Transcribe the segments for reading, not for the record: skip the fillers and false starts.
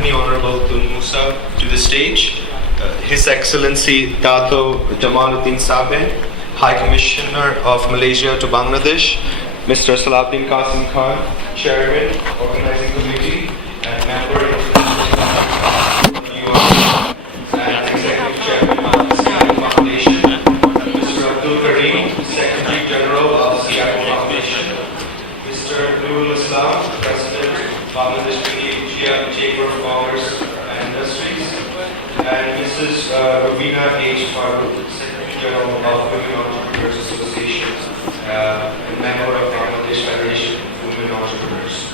accompany Honorable Tun Musa to the stage. His Excellency Dato Jamaluddin Sabeh, High Commissioner of Malaysia to Bangladesh, Mr. Salahuddin Qasim Khan, Chairman, Organizing Committee, and Member of the and Executive Chairman of the CIO Foundation, Mr. Abdul Kareem, Secretary General of CIO Foundation, Mr. Nurul Islam, President, Bangladesh Chamber of Commerce and Industries, and Mrs. Ravina H. Farooq, Secretary General of Women Entrepreneurs Association, and member of Bangladesh Federation of Women Entrepreneurs.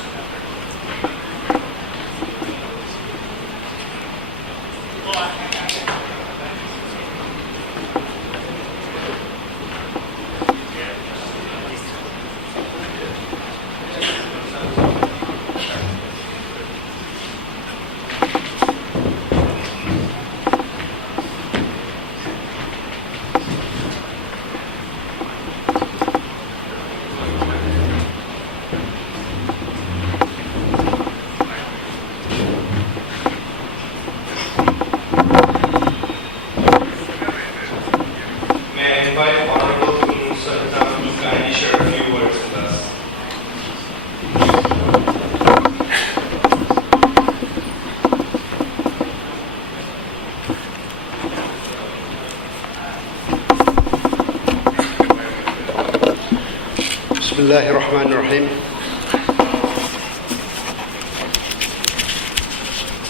Bismillahirrahmanirrahim.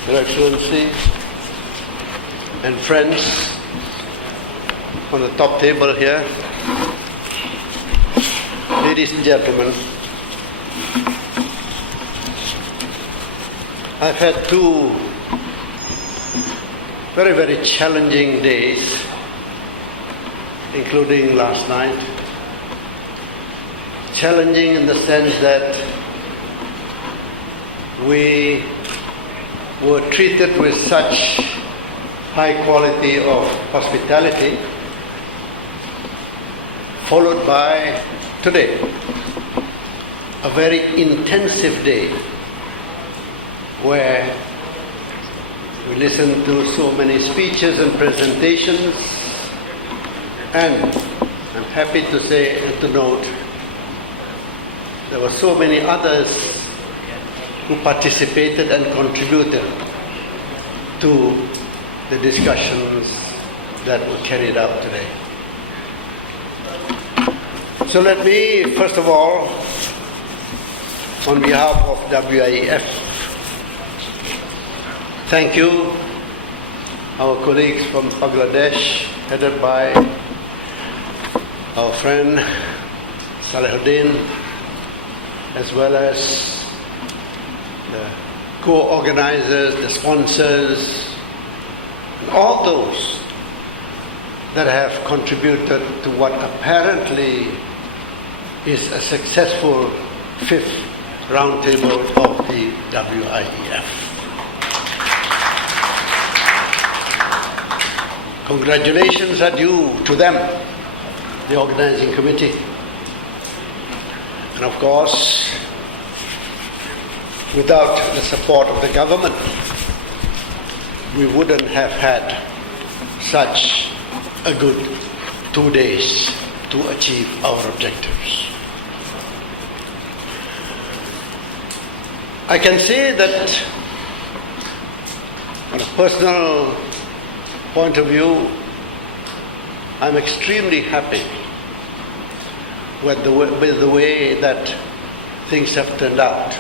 Your Excellency and friends on the top table here, ladies and gentlemen, I've had two very, very challenging days, including last night. Challenging in the sense that we were treated with such high quality of hospitality, followed by today, a very intensive day where we listened to so many speeches and presentations, and I'm happy to say and to note there were so many others who participated and contributed to the discussions that were carried out today. So let me, first of all, on behalf of WIEF, thank you, our colleagues from Bangladesh, headed by our friend Salahuddin, as well as the co-organizers, the sponsors, and all those that have contributed to what apparently is a successful fifth roundtable of the WIEF. Congratulations are due to them, the organizing committee. And of course, without the support of the government, we wouldn't have had such a good 2 days to achieve our objectives. I can say that on a personal point of view, I'm extremely happy with the way that things have turned out.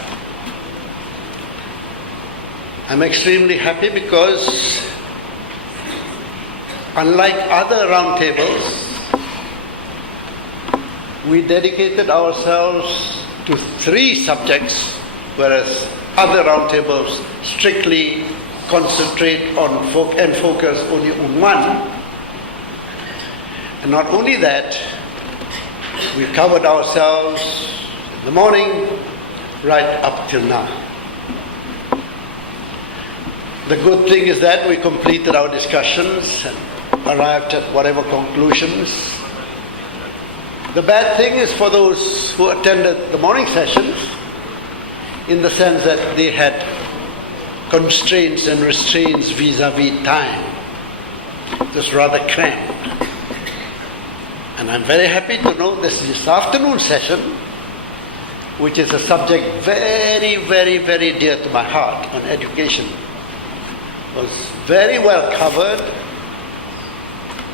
I'm extremely happy because, unlike other roundtables, we dedicated ourselves to 3 subjects, whereas other roundtables strictly concentrate on and focus only on one. And not only that, we covered ourselves in the morning right up till now. The good thing is that we completed our discussions and arrived at whatever conclusions. The bad thing is for those who attended the morning sessions, in the sense that they had constraints and restraints vis-a-vis time. It was rather cramped. And I'm very happy to know this afternoon session, which is a subject very, very, very dear to my heart on education, was very well covered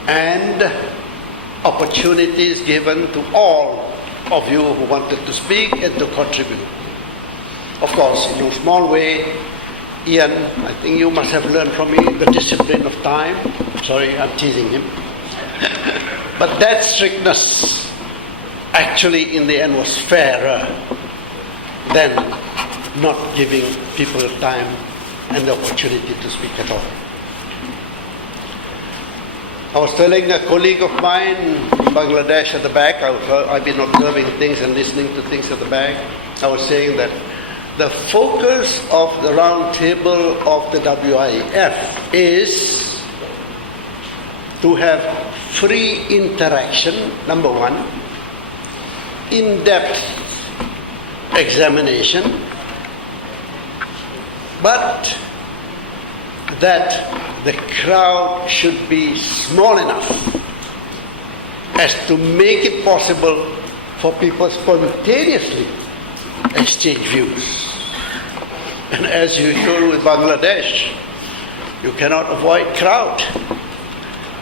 and opportunities given to all of you who wanted to speak and to contribute. Of course, in a small way, Ian, I think you must have learned from me the discipline of time. Sorry, I'm teasing him. But that strictness actually in the end was fairer than not giving people time and the opportunity to speak at all. I was telling a colleague of mine in Bangladesh at the back, I've been observing things and listening to things at the back. I was saying that the focus of the round table of the WIEF is to have free interaction, number one, in-depth examination, but that the crowd should be small enough as to make it possible for people spontaneously exchange views. And as usual with Bangladesh, you cannot avoid crowd.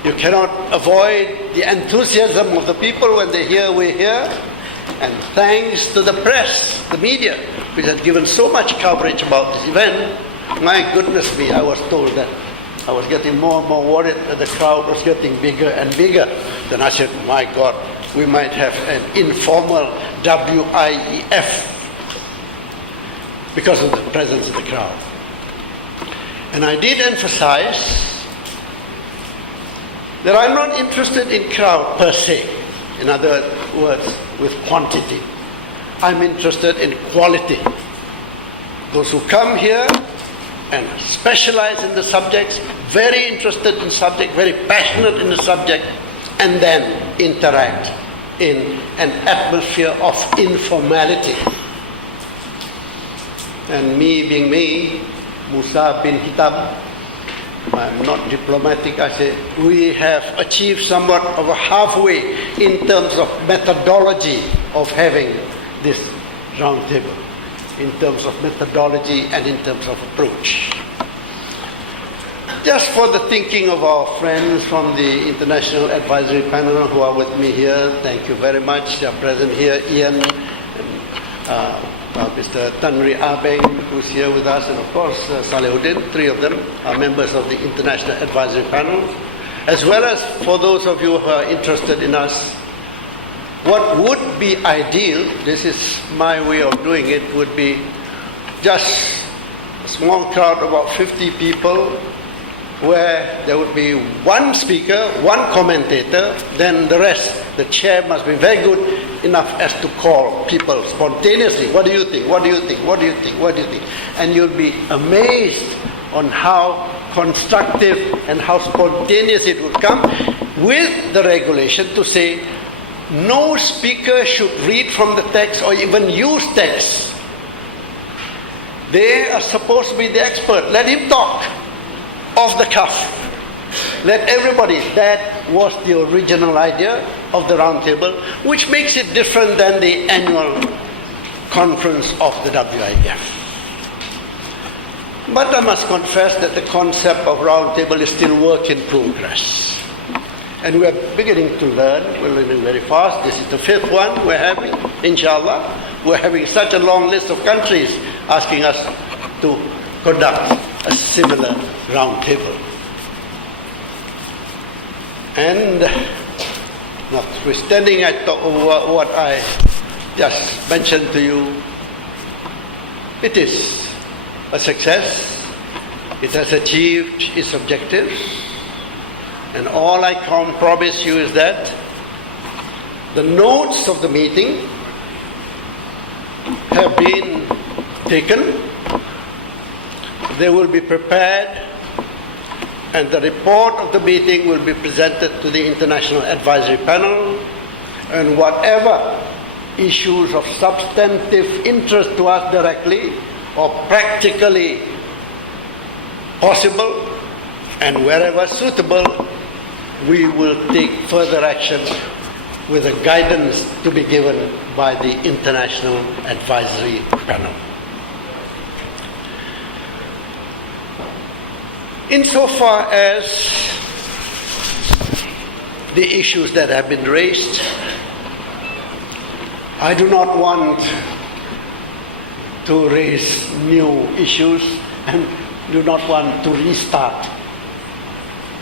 You cannot avoid the enthusiasm of the people when they hear we're here. And thanks to the press, the media, which has given so much coverage about this event, my goodness me, I was told that I was getting more and more worried that the crowd was getting bigger and bigger. Then I said, my God, we might have an informal WIEF because of the presence of the crowd. And I did emphasize that I'm not interested in crowd per se. In other words, with quantity. I'm interested in quality. Those who come here and specialize in the subjects, very interested in the subject, very passionate in the subject, and then interact in an atmosphere of informality. And me being me, Musa bin Hitam, I'm not diplomatic, I say, we have achieved somewhat of a halfway in terms of methodology of having this round table, in terms of methodology and in terms of approach. Just for the thinking of our friends from the International Advisory Panel who are with me here, thank you very much. They are present here, Ian, and Mr. Tun Musa Hitam, who's here with us, and of course Salehuddin. Three of them are members of the International Advisory Panel, as well as for those of you who are interested in us. What would be ideal, this is my way of doing it, would be just a small crowd, about 50 people, where there would be one speaker, one commentator, then the rest, the chair must be very good enough as to call people spontaneously. What do you think? What do you think? What do you think? What do you think? And you'll be amazed on how constructive and how spontaneous it would come, with the regulation to say no speaker should read from the text or even use text. They are supposed to be the expert. Let him talk off the cuff. Let everybody. That was the original idea of the round table, which makes it different than the annual conference of the WIEF. But I must confess that the concept of round table is still work in progress. And we are beginning to learn. We're learning very fast. This is the fifth one we're having, inshallah. We're having such a long list of countries asking us to conduct a similar round table. And notwithstanding what I just mentioned to you, it is a success. It has achieved its objectives. And all I can promise you is that the notes of the meeting have been taken. They will be prepared, and the report of the meeting will be presented to the International Advisory Panel, and whatever issues of substantive interest to us directly or practically possible and wherever suitable, we will take further action with the guidance to be given by the International Advisory Panel. Insofar as the issues that have been raised, I do not want to raise new issues and do not want to restart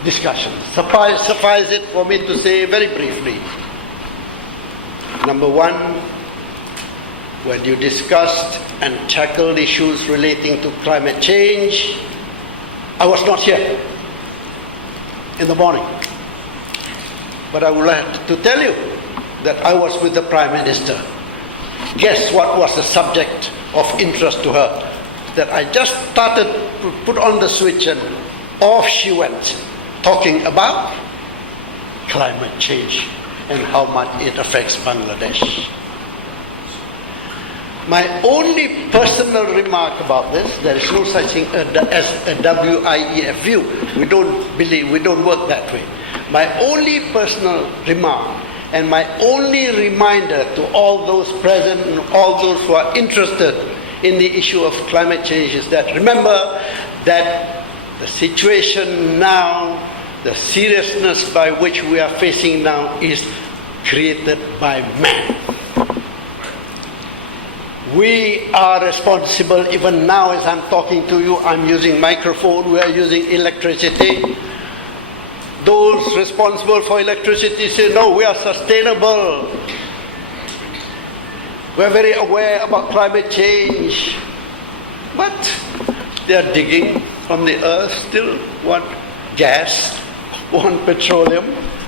discussions. Suffice it for me to say very briefly. Number one, when you discussed and tackled issues relating to climate change, I was not here in the morning. But I would like to tell you that I was with the Prime Minister. Guess what was the subject of interest to her? That I just started to put on the switch and off she went, talking about climate change and how much it affects Bangladesh. My only personal remark about this, there is no such thing as a WIEF view. We don't work that way. My only personal remark and my only reminder to all those present and all those who are interested in the issue of climate change is that remember that the situation now, the seriousness by which we are facing now is created by man. We are responsible, even now as I'm talking to you, I'm using microphone, we are using electricity. Those responsible for electricity say, no, we are sustainable. We're very aware about climate change. But they are digging from the earth, still want gas, want petroleum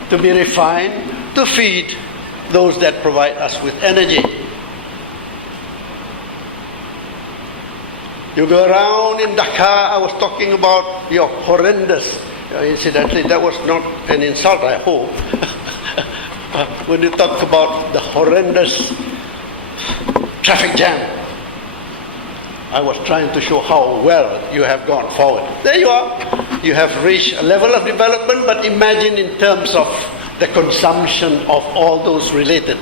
to be refined, to feed those that provide us with energy. You go around in Dhaka, I was talking about your horrendous, incidentally, that was not an insult, I hope. When you talk about the horrendous traffic jam, I was trying to show how well you have gone forward. There you are. You have reached a level of development, but imagine in terms of the consumption of all those related,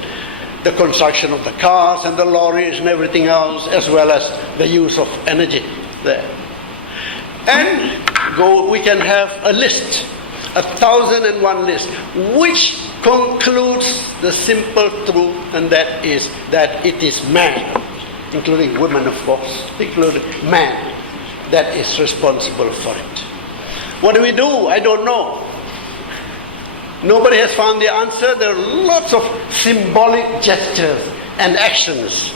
the construction of the cars and the lorries and everything else, as well as the use of energy there. And we can have a list, 1,001 list, which concludes the simple truth, and that is that it is man, including women of course, including man, that is responsible for it. What do we do? I don't know. Nobody has found the answer. There are lots of symbolic gestures and actions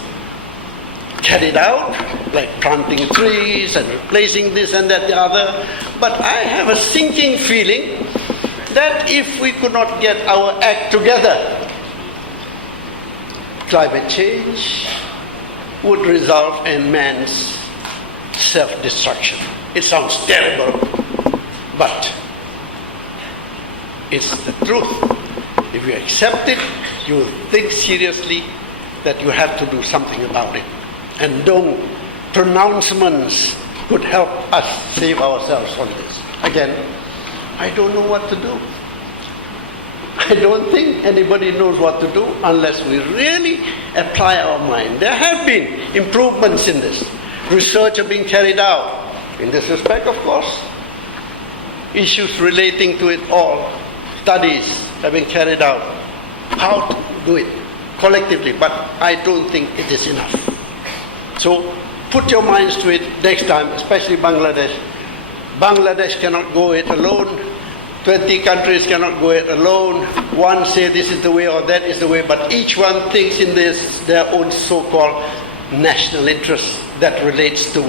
carried out, like planting trees and replacing this and that, the other. But I have a sinking feeling that if we could not get our act together, climate change would result in man's self-destruction. It sounds terrible, but it's the truth. If you accept it, you will think seriously that you have to do something about it. And pronouncements could help us save ourselves from this. Again, I don't know what to do. I don't think anybody knows what to do unless we really apply our mind. There have been improvements in this. Research have been carried out. In this respect, of course, issues relating to it all. Studies have been carried out. How to do it collectively, but I don't think it is enough. So put your minds to it next time, especially Bangladesh. Bangladesh cannot go it alone. 20 countries cannot go it alone. One say this is the way or that is the way, but each one thinks in this their own so-called national interest that relates to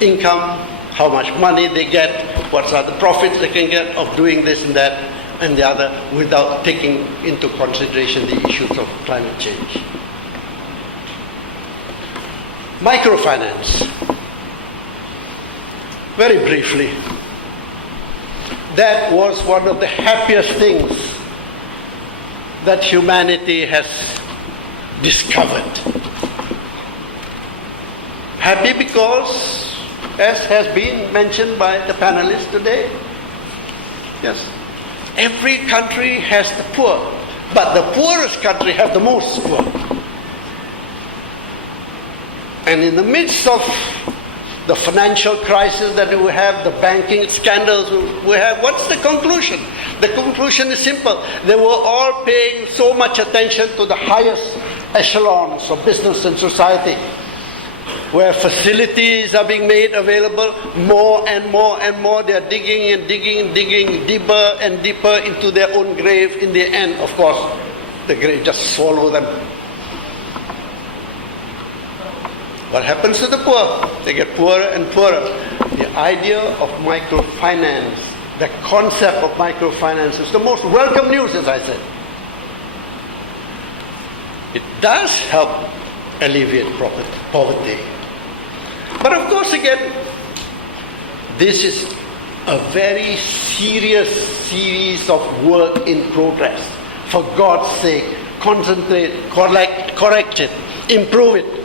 income, how much money they get, what are the profits they can get of doing this and that and the other, without taking into consideration the issues of climate change. Microfinance. Very briefly, that was one of the happiest things that humanity has discovered. Happy because as has been mentioned by the panelists today. Yes. Every country has the poor, but the poorest country has the most poor. And in the midst of the financial crisis that we have, the banking scandals we have, what's the conclusion? The conclusion is simple. They were all paying so much attention to the highest echelons of business and society, where facilities are being made available more and more and more. They are digging and digging and digging deeper and deeper into their own grave. In the end, of course, the grave just swallows them. What happens to the poor? They get poorer and poorer. The idea of microfinance, the concept of microfinance is the most welcome news, as I said. It does help alleviate poverty. But of course, again, this is a very serious series of work in progress. For God's sake, concentrate, correct it, improve it.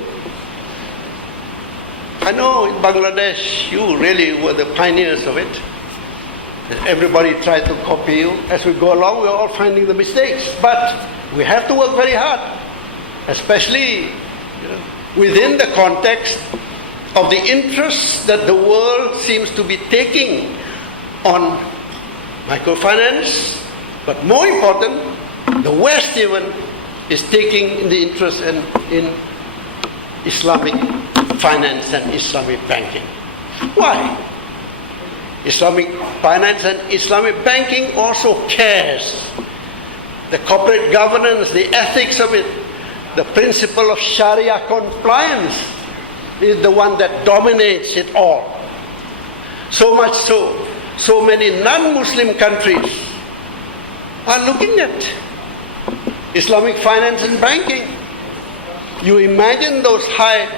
I know in Bangladesh, you really were the pioneers of it. Everybody tried to copy you. As we go along, we're all finding the mistakes. But we have to work very hard, especially within the context of the interest that the world seems to be taking on microfinance. But more important, the West even is taking the interest in Islamic finance and Islamic banking. Why? Islamic finance and Islamic banking also cares. The corporate governance, the ethics of it, the principle of Sharia compliance is the one that dominates it all. So much so many non-Muslim countries are looking at Islamic finance and banking. You imagine those high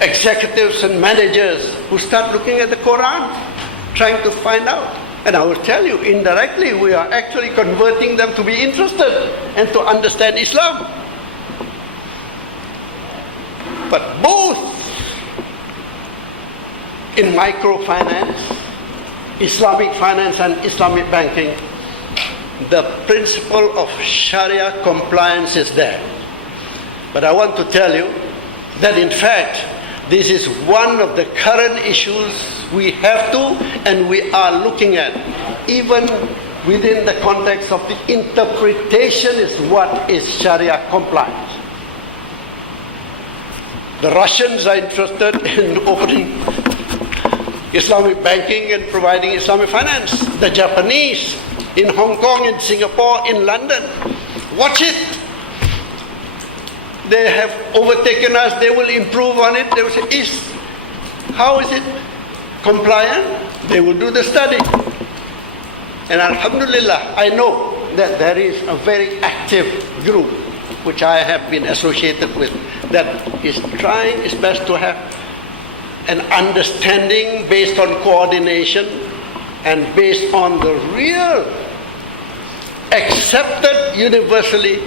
executives and managers who start looking at the Quran, trying to find out. And I will tell you, indirectly, we are actually converting them to be interested and to understand Islam. But both in microfinance, Islamic finance and Islamic banking, the principle of Sharia compliance is there. But I want to tell you that in fact, this is one of the current issues we have to and we are looking at. Even within the context of the interpretation is what is Sharia compliance. The Russians are interested in opening Islamic banking and providing Islamic finance. The Japanese in Hong Kong, in Singapore, in London. Watch it. They have overtaken us. They will improve on it. They will say, how is it compliant? They will do the study. And Alhamdulillah, I know that there is a very active group which I have been associated with that is trying its best to have an understanding based on coordination and based on the real accepted universally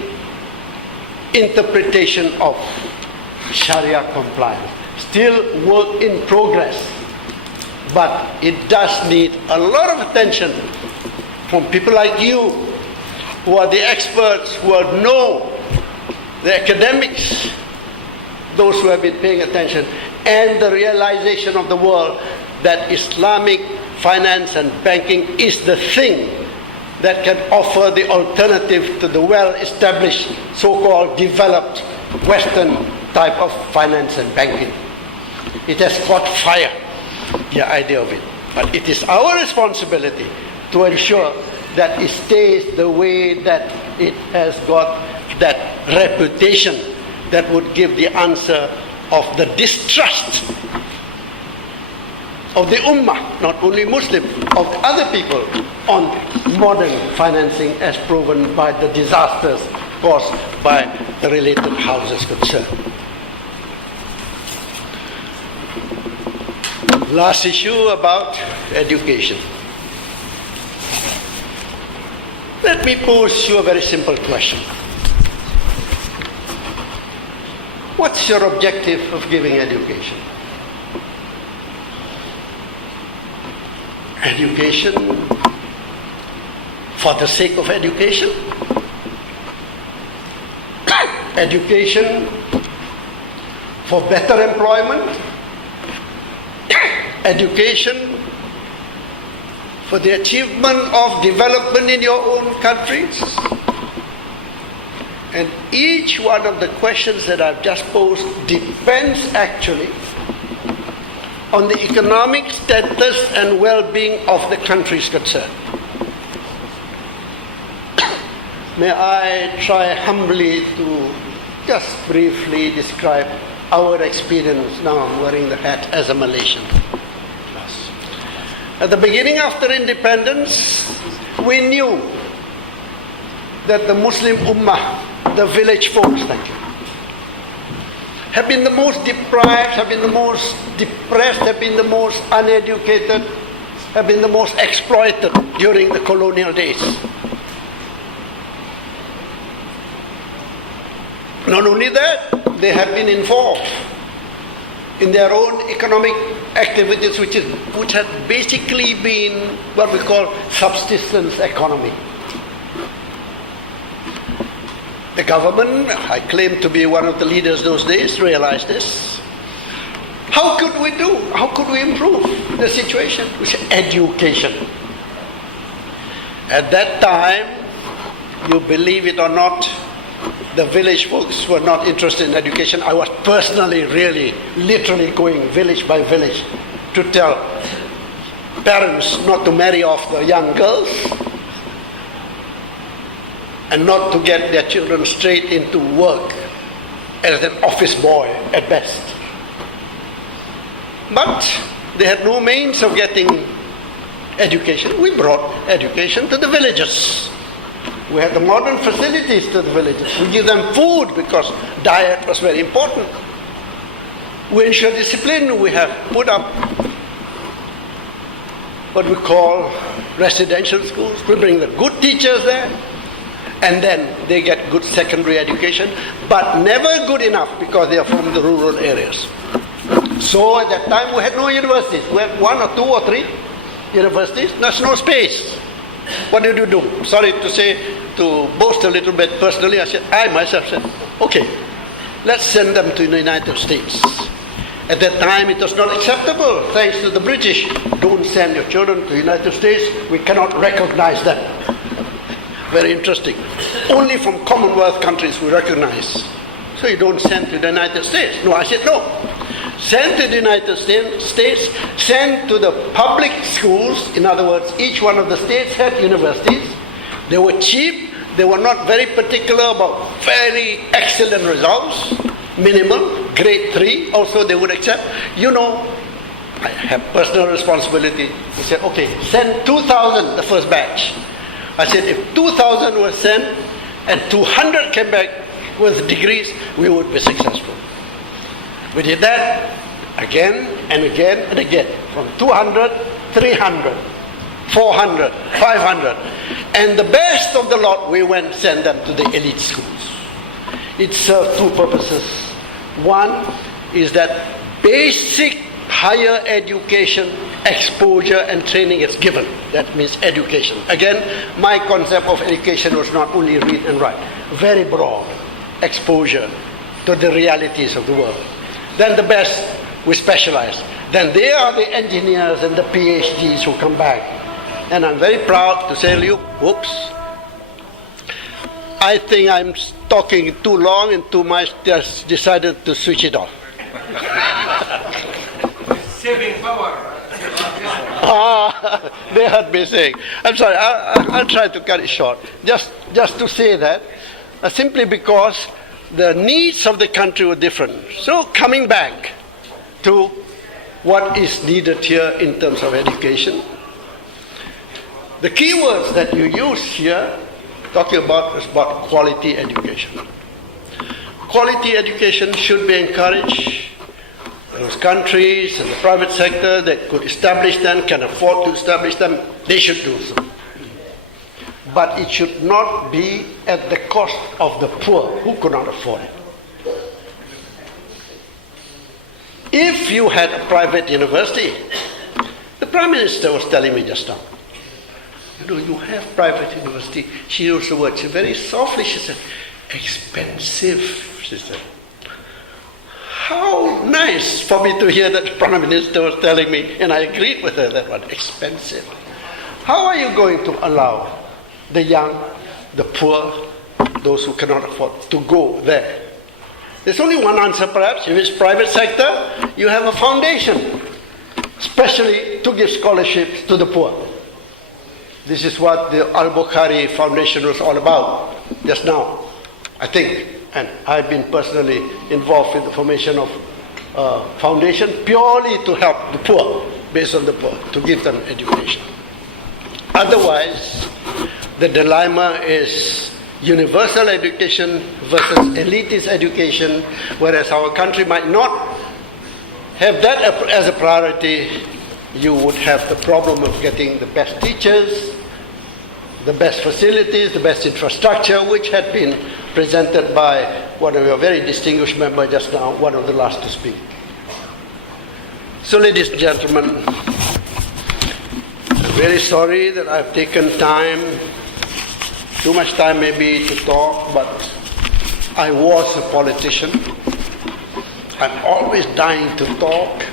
interpretation of Sharia compliance. Still work in progress, but it does need a lot of attention from people like you, who are the experts, who know the academics, those who have been paying attention, and the realization of the world that Islamic finance and banking is the thing that can offer the alternative to the well-established, so-called developed Western type of finance and banking. It has caught fire, the idea of it. But it is our responsibility to ensure that it stays the way that it has got that reputation that would give the answer of the distrust of the Ummah, not only Muslim, of other people on modern financing as proven by the disasters caused by the related houses concerned. Last issue about education. Let me pose you a very simple question. What's your objective of giving education? education for the sake of education, education for better employment, education for the achievement of development in your own countries. And each one of the questions that I've just posed depends actually on the economic status and well-being of the countries concerned. May I try humbly to just briefly describe our experience. Now I'm wearing the hat as a Malaysian. At the beginning after independence, we knew that the Muslim Ummah, the village folks, have been the most deprived, have been the most depressed, have been the most uneducated, have been the most exploited during the colonial days. Not only that, they have been involved in their own economic activities, which has basically been what we call subsistence economy. The government, I claim to be one of the leaders those days, realized this. How could we do? How could we improve the situation? Which is education. At that time, you believe it or not, the village folks were not interested in education. I was personally, really, literally going village by village to tell parents not to marry off the young girls and not to get their children straight into work as an office boy at best. But they had no means of getting education. We brought education to the villages. We had the modern facilities to the villages. We give them food because diet was very important. We ensure discipline. We have put up what we call residential schools. We bring the good teachers there, and then they get good secondary education, but never good enough because they are from the rural areas. So at that time we had no universities. We had 1 or 2 or 3 universities. There's no space. What did you do? Sorry to say, to boast a little bit personally, I myself said, okay, let's send them to the United States. At that time it was not acceptable, thanks to the British. Don't send your children to the United States, we cannot recognize them. Very interesting. Only from Commonwealth countries we recognize. So you don't send to the United States. No, I said no. Send to the United States, send to the public schools. In other words, each one of the states had universities. They were cheap. They were not very particular about very excellent results. Minimum, grade 3, also they would accept. You know, I have personal responsibility. He said, okay, send 2,000, the first batch. I said, if 2,000 were sent and 200 came back with degrees, we would be successful. We did that again and again and again. From 200, 300, 400, 500. And the best of the lot, we went and sent them to the elite schools. It served 2 purposes. One is that basic higher education, exposure and training is given. That means education. Again, my concept of education was not only read and write. Very broad exposure to the realities of the world. Then the best, we specialize. Then they are the engineers and the PhDs who come back. And I'm very proud to say to you, whoops, I think I'm talking too long and too much, just decided to switch it off. Saving power. They heard me saying. I'm sorry, I'll try to cut it short. Just to say that, simply because the needs of the country were different. So coming back to what is needed here in terms of education, the key words that you use here, talking about, is about quality education. Quality education should be encouraged. Those countries and the private sector that could establish them, can afford to establish them, they should do so. But it should not be at the cost of the poor who could not afford it. If you had a private university, the Prime Minister was telling me just now, you have private university. She used the word, very softly, she said, expensive, she said. How nice for me to hear that the Prime Minister was telling me, and I agreed with her, that word, expensive. How are you going to allow the young, the poor, those who cannot afford to go there? There's only one answer perhaps. If it's private sector, you have a foundation, especially to give scholarships to the poor. This is what the Al-Bukhari Foundation was all about just now, I think. And I've been personally involved in the formation of a foundation purely to help the poor, based on the poor, to give them education. Otherwise, the dilemma is universal education versus elitist education, whereas our country might not have that as a priority. You would have the problem of getting the best teachers, the best facilities, the best infrastructure, which had been presented by one of your very distinguished members just now, one of the last to speak. So, ladies and gentlemen, I'm really sorry that I've taken time, too much time maybe to talk, but I was a politician. I'm always dying to talk,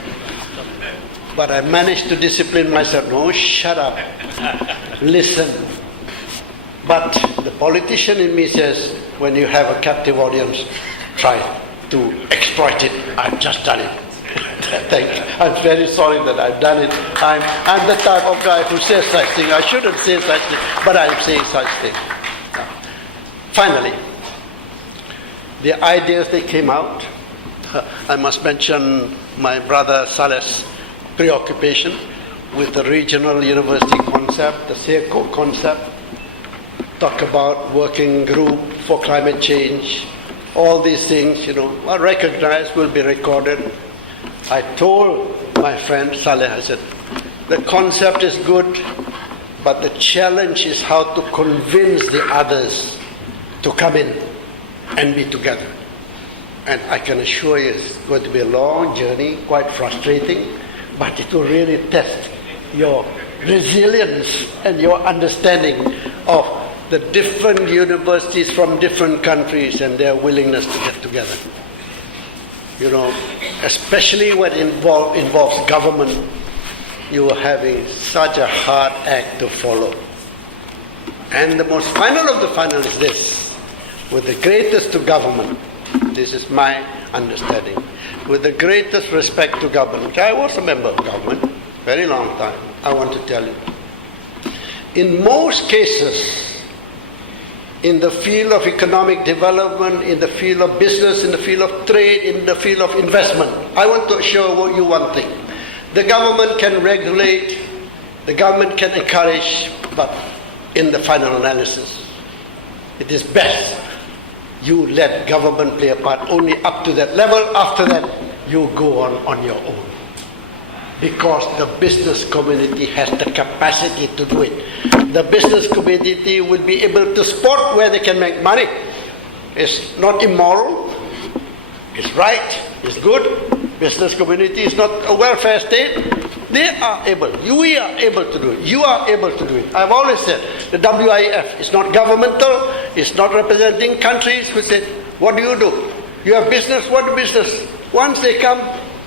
but I managed to discipline myself. No, shut up. Listen. But the politician in me says, when you have a captive audience, try to exploit it. I've just done it. Thank you. I'm very sorry that I've done it. I'm the type of guy who says such things. I shouldn't say such things, but I'm saying such things. Finally, the ideas that came out, I must mention my brother Saleh's preoccupation with the regional university concept, the SECO concept. Talk about working group for climate change, all these things, are recognized, will be recorded. I told my friend Saleh, I said, the concept is good, but the challenge is how to convince the others to come in and be together. And I can assure you it's going to be a long journey, quite frustrating, but it will really test your resilience and your understanding of the different universities from different countries and their willingness to get together. Especially when it involves government, you are having such a hard act to follow. And the most final of the final is this: with the greatest to government, this is my understanding, with the greatest respect to government. I was a member of government, very long time, I want to tell you. In most cases, in the field of economic development, in the field of business, in the field of trade, in the field of investment, I want to assure you one thing. The government can regulate, the government can encourage, but in the final analysis, it is best you let government play a part only up to that level. After that, you go on your own. Because the business community has the capacity to do it. The business community will be able to spot where they can make money. It's not immoral. It's right. It's good. Business community is not a welfare state. They are able. We are able to do it. You are able to do it. I've always said the WIEF is not governmental. It's not representing countries who say, what do? You have business. What business? Once they come,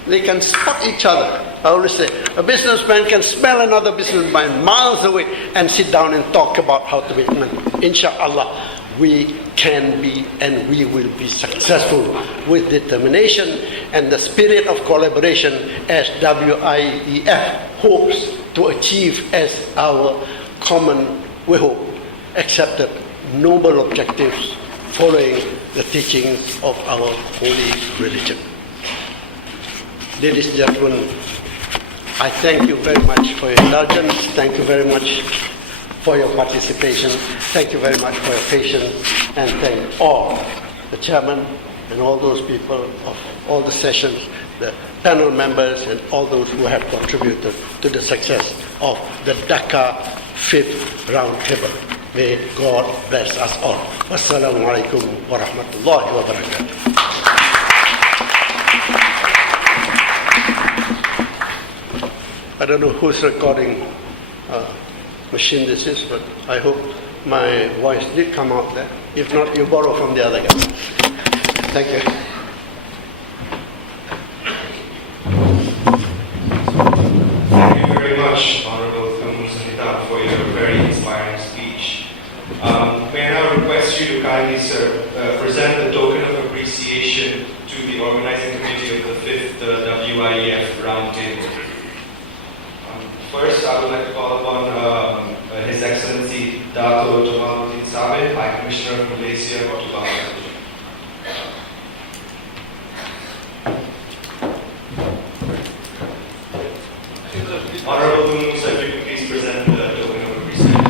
they can spot each other. I always say, a businessman can smell another businessman miles away and sit down and talk about how to make money. Inshallah, we can be and we will be successful with determination and the spirit of collaboration as WIEF hopes to achieve as our common, we hope, accepted noble objectives following the teachings of our holy religion. Ladies and gentlemen, I thank you very much for your indulgence. Thank you very much for your participation. Thank you very much for your patience. And thank all the chairman and all those people of all the sessions, the panel members and all those who have contributed to the success of the Dhaka WIEF Roundtable. May God bless us all. Wassalamu alaikum wa rahmatullahi wa barakatuh. don't know whose recording machine this is, but I hope my voice did come out there. If not, you borrow from the other guy. Thank you. Thank you very much, Honorable Tun Musa Hitam, for your very inspiring speech. May I now request you to kindly, sir, present the token of appreciation to the organizing committee of the 5th WIEF Roundtable. First, I would like to call upon His Excellency Dato Jamaluddin Sabeh, High Commissioner of Malaysia to Bangladesh. Honorable Tun Musa, if you could please present the token of appreciation.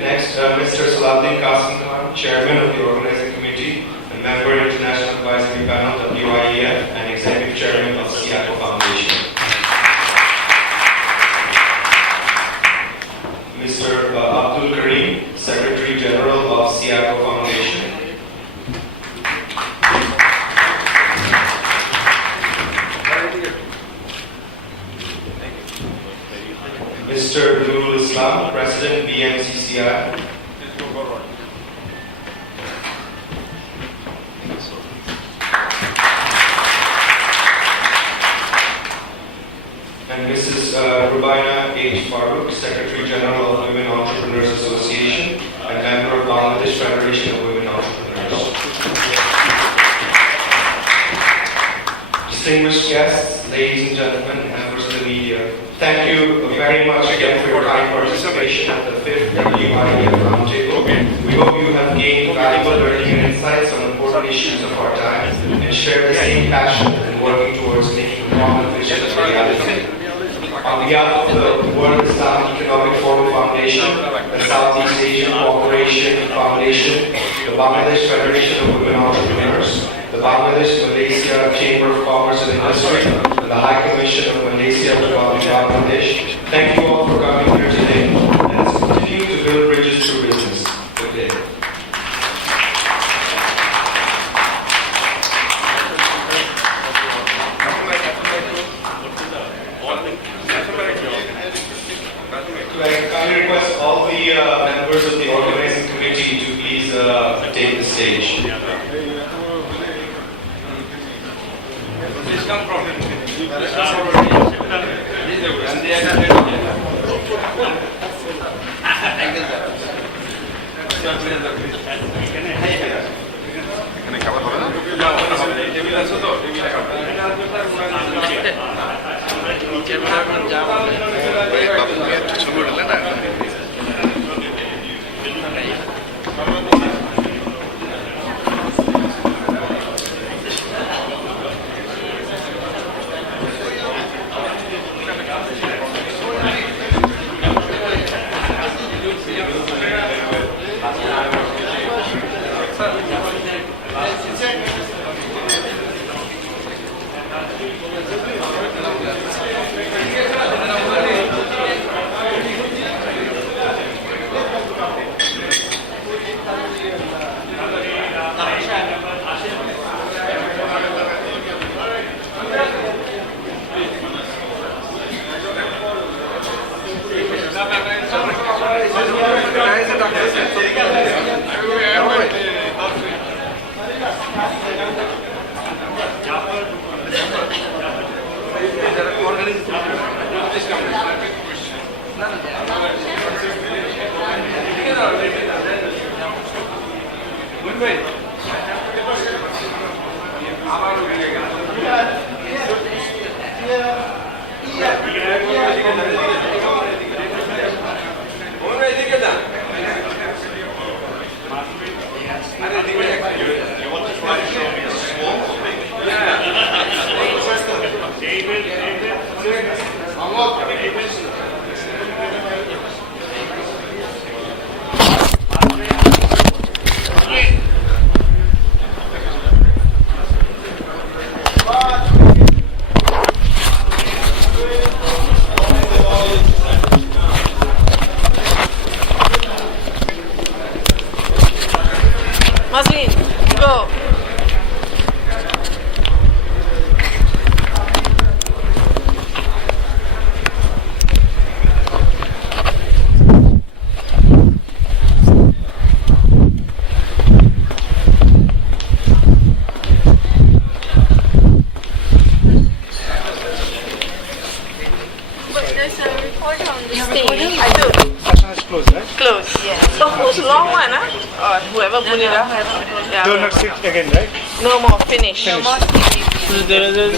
Next, Mr. Salahuddin Qasim Khan, Chairman of the Organizing Committee and Member International Advisory Panel WIEF and Executive Chairman of SIACO Foundation. Mr. Abdul Karim, Secretary General of SIACO Foundation. Mr. Nurul Islam, President BMCCI. And Mrs. Rubaina H. Farooq, Secretary General of Women Entrepreneurs Association and member of Bangladesh Federation of Women Entrepreneurs. Distinguished guests, ladies and gentlemen, members of the media, thank you very much again for your kind participation at the 5th WIEF Roundtable. We hope you have gained valuable learning and insights on important issues of our time and share the same passion in working towards making common vision a reality. On behalf of the World Islamic Economic Forum Foundation, the Southeast Asian Cooperation Foundation, the Bangladesh Federation of Women Entrepreneurs, the Bangladesh-Malaysia Chamber of Commerce and Industry, and the High Commission of Malaysia to Bangladesh, thank you all for coming here today. Let's continue to build bridges through business. Good day. I request all the members of the organizing committee to please take the stage. Please come more one, huh? Or whoever put it up. Yeah. Do not sit again, right? No more, finish. No more CDP. So there is a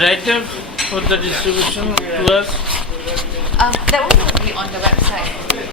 write-up for the distribution to us. That one will be on the website.